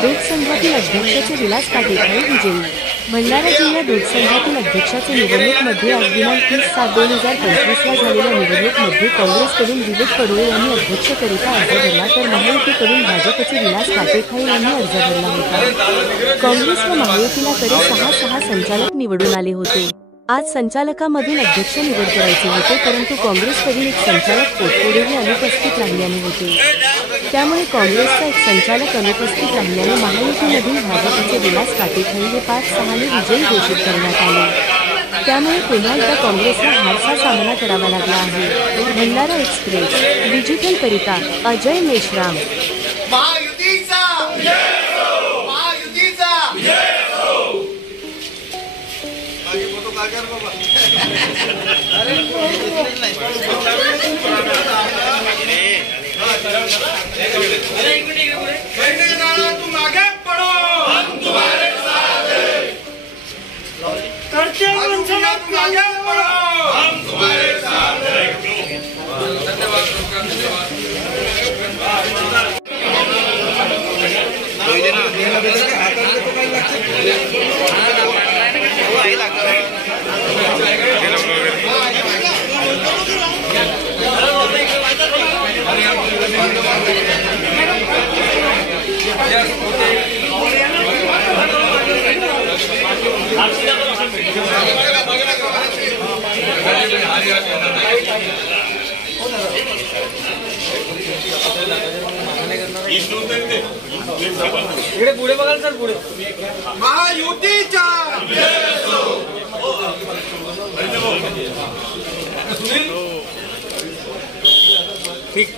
दूध संघातील अध्यक्षाचे विलास पाटील विजयी। भंडारा जिल्हा दूध संघातील अध्यक्षाचे निवडणूकमध्ये आज दिनांक 30/7/2025 ला झालेल्या निवडणूकमध्ये काँग्रेसकडून विवेक पडोळे यांनी अध्यक्षकरिता अर्ज भरला, तर महायुतीकडून भाजपचे विलास पाटील यांनी अर्ज भरला होता। काँग्रेस व महायुतीला कडे 6 संचालक निवडून आले होते। आज संचालकामधील अध्यक्ष निवड करायचे होते, परंतु काँग्रेसकडील एक संचालक पोटफोडेही अनुपस्थित राहिल्याने होते। त्यामुळे काँग्रेसचा एक संचालक अनुपस्थित राहिल्याने महायुतीमधील भाजपचे विलास पाटील हे 5-6 ने विजयी घोषित करण्यात आले। त्यामुळे पुन्हा एकदा काँग्रेसला हारचा सामना करावा लागला आहे। भंडारा एक्सप्रेस डिजिटल करिता अजय मेश्राम। तुम आगे बढ़ो, हम तुम्हारे साथ हैं। करते वंचना तुम आगे बढ़ो, हम तुम्हारे साथ हैं। धन्यवाद। इकडे पुढे बघाल सर, पुढे महायुतीचा ठीक।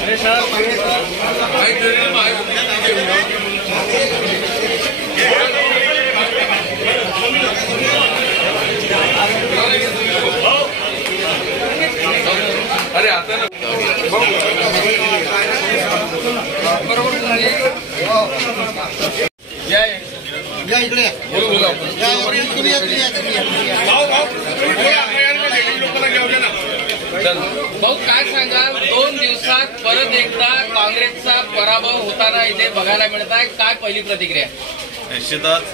अरे सर अरे आता ना भाऊ काय सांगाल, 2 दिवसात परत एकदा काँग्रेसचा पराभव होताना इथे बघायला मिळत आहे, काय पहिली प्रतिक्रिया? निश्चितच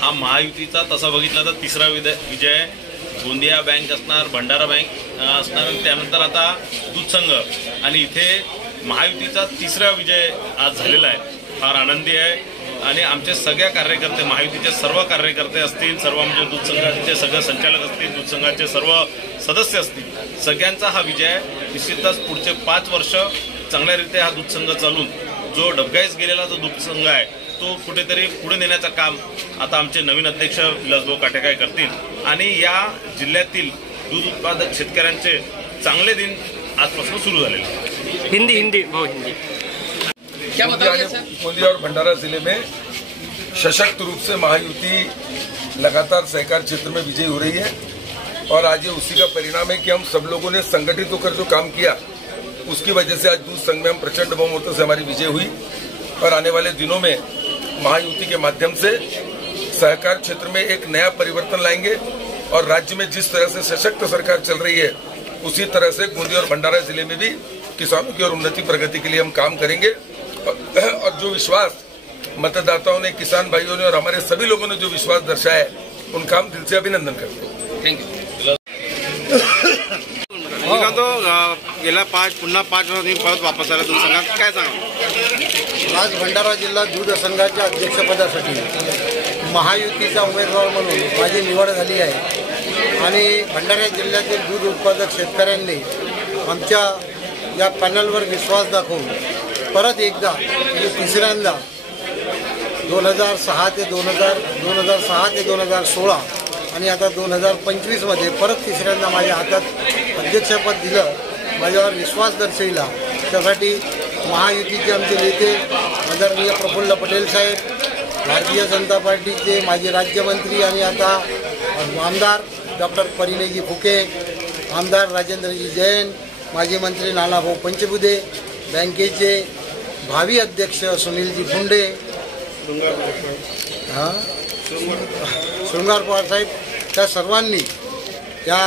हा महायुतीचा तसा बघितला तर तिसरा विजय। गोंदिया बँक असणार, भंडारा बँक असणार, त्यानंतर आता दूध संघ आणि इथे महायुतीचा तिसरा विजय आज झालेला आहे। फार आनंदी आहे आणि आमचे सगळे कार्यकर्ते, महायुतीचे सर्व कार्यकर्ते असतील, सर्व म्हणजे दूध संघाचे सगळे संचालक असतील, दूध संघाचे सर्व सदस्य असतील, सगळ्यांचा हा विजय आहे। निश्चितच पुढचे 5 वर्ष चांगल्यारीत्या हा दूध संघ चालून जो डबघाईस गेलेला जो दूध संघ आहे तो कुठेतरी पुढे नेण्याचं काम आता आमचे नवीन अध्यक्ष विलासभाऊ काटेकाय करतील आणि या जिल्ह्यातील दूध उत्पादक शेतकऱ्यांचे चांगले दिन आजपासून सुरू झालेले आहेत। हिंदी भाऊ हिंदी क्या बताओगे सर? गोंदिया और भंडारा जिले में सशक्त रूप से महायुति लगातार सहकार क्षेत्र में विजयी हो रही है और आज ये उसी का परिणाम है कि हम सब लोगों ने संगठित होकर जो काम किया उसकी वजह से आज दूध संघ में हम प्रचंड बहुमतों से हमारी विजय हुई और आने वाले दिनों में महायुति के माध्यम से सहकार क्षेत्र में एक नया परिवर्तन लाएंगे और राज्य में जिस तरह से सशक्त सरकार चल रही है उसी तरह से गोंदिया और भंडारा जिले में भी किसानों की और उन्नति प्रगति के लिए हम काम करेंगे और जो विश्वास मतदाताओं ने, किसान भाइयों ने और हमारे सभी लोगों ने जो विश्वास दर्शाया है उनका हम दिल से अभिनंदन करते हैं। Thank you. गेल्या 5 वर्षांनी परत वापस आला दूध संघात, काय सांगा? आज भंडारा जिल्हा दूध संघाच्या अध्यक्षपदासाठी महायुतीचा उमेदवार म्हणून माझी निवड झाली आहे आणि भंडारा जिल्ह्यातील दूध उत्पादक शेतकऱ्यांनी आमच्या या पॅनलवर विश्वास दाखवून परत एकदा म्हणजे तिसऱ्यांदा 2006 ते 2016 आणि आता 2025 मध्ये परत तिसऱ्यांदा माझ्या हातात अध्यक्षपद दिलं, माझ्यावर विश्वास दर्शविला। त्यासाठी महायुतीचे आमचे नेते आदरणीय प्रफुल्ल पटेल साहेब, भारतीय जनता पार्टीचे माजी राज्यमंत्री आणि आता आमदार डॉक्टर परिणयजी फुके, आमदार राजेंद्रजी जैन, माजी मंत्री नानाभाऊ पंचबुधे, बँकेचे भावी अध्यक्ष सुनीलजी फुंडे, शृंगार पवार साहेब, त्या सर्वांनी या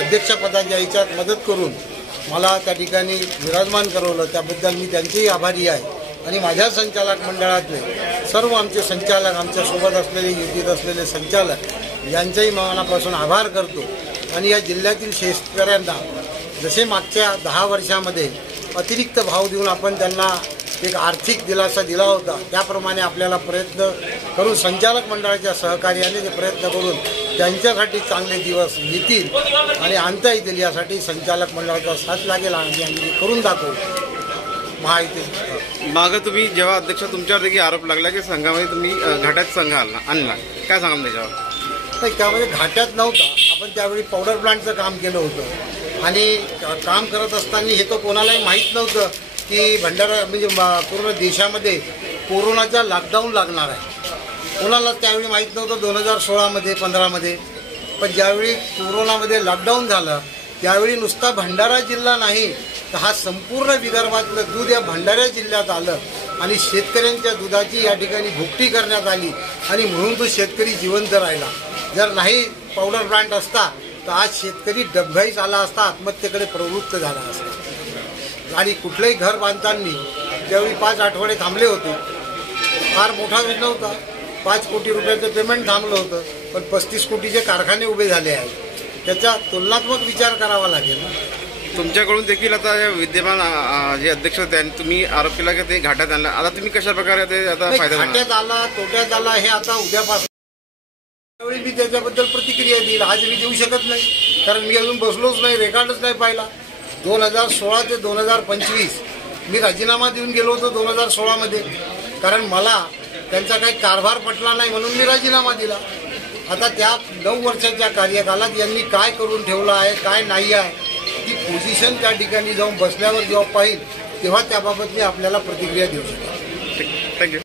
अध्यक्षपदाच्या याच्यात मदत करून मला त्या ठिकाणी विराजमान करवलं, त्याबद्दल मी त्यांचेही आभारी आहे. आणि माझ्या संचालक मंडळातले सर्व आमचे संचालक, आमच्यासोबत असलेले युतीत असलेले संचालक यांचेही मनापासून आभार करतो. आणि या जिल्ह्यातील शेतकऱ्यांना जसे मागच्या 10 वर्षामध्ये अतिरिक्त भाव देऊन आपण त्यांना एक आर्थिक दिलासा दिला होता, त्याप्रमाणे आपल्याला प्रयत्न करून संचालक मंडळाच्या सहकार्याने ते प्रयत्न करून त्यांच्यासाठी चांगले दिवस येतील आणि आणता येतील यासाठी संचालक मंडळाचा साथ लागेल आणि आम्ही करून दाखवू. महायुती मागं तुम्ही जेव्हा अध्यक्ष तुमच्यावर देखील आरोप लागला की संघामध्ये तुम्ही घाट्यात संघ आणला, काय सांगाल त्याच्यावर? नाही, त्यामध्ये घाट्यात नव्हता. आपण त्यावेळी पावडर प्लांटचं काम केलं होतं आणि काम करत असताना हे तर कोणालाही माहीत नव्हतं की भंडारा म्हणजे पूर्ण देशामध्ये कोरोनाचा लॉकडाऊन लागणार आहे. कोणाला त्यावेळी माहीत नव्हतं 2016मध्ये 15मध्ये. पण ज्यावेळी कोरोनामध्ये लॉकडाऊन झालं त्यावेळी नुसता भंडारा जिल्हा नाही तर हा संपूर्ण विदर्भातलं दूध या भंडारा जिल्ह्यात आलं आणि शेतकऱ्यांच्या दुधाची या ठिकाणी भुकटी करण्यात आली आणि म्हणून तो शेतकरी जिवंत राहिला. जर नाही पावडर प्लांट असता तर आज शेतकरी डबघाईस आला असता, आत्महत्येकडे प्रवृत्त झाला असता. आणि कुठलंही घर बांधताना त्यावेळी 5 आठवडे थांबले होते. फार मोठा विषय नव्हता, 5 कोटी रुपयाचं पेमेंट थांबलं होतं, पण 35 कोटीचे कारखाने उभे झाले आहेत. त्याचा तुलनात्मक विचार करावा लागेल. तुमच्याकडून देखील आता विद्यमान जे अध्यक्ष होते तुम्ही आरोप केला की ते घाट्यात आणला, आता तुम्ही कशा प्रकारे ते आता फायदा घाट्यात आला तोट्यात आला हे आता उद्यापासून त्यावेळी मी त्याच्याबद्दल प्रतिक्रिया देईल. आज मी देऊ शकत नाही कारण मी अजून बसलोच नाही, रेकॉर्डच नाही पाहिला. 2016 ते 2025 मी राजीनामा देऊन गेलो होतो 2016मध्ये, कारण मला त्यांचा काही कारभार पटला नाही म्हणून मी राजीनामा दिला. आता त्या 9 वर्षाच्या कार्यकालात यांनी काय करून ठेवलं आहे काय नाही आहे ती पोझिशन त्या ठिकाणी जाऊन बसल्यावर जेव्हा पाहिल तेव्हा त्याबाबत मी आपल्याला प्रतिक्रिया देऊ शकेन. थँक्यू.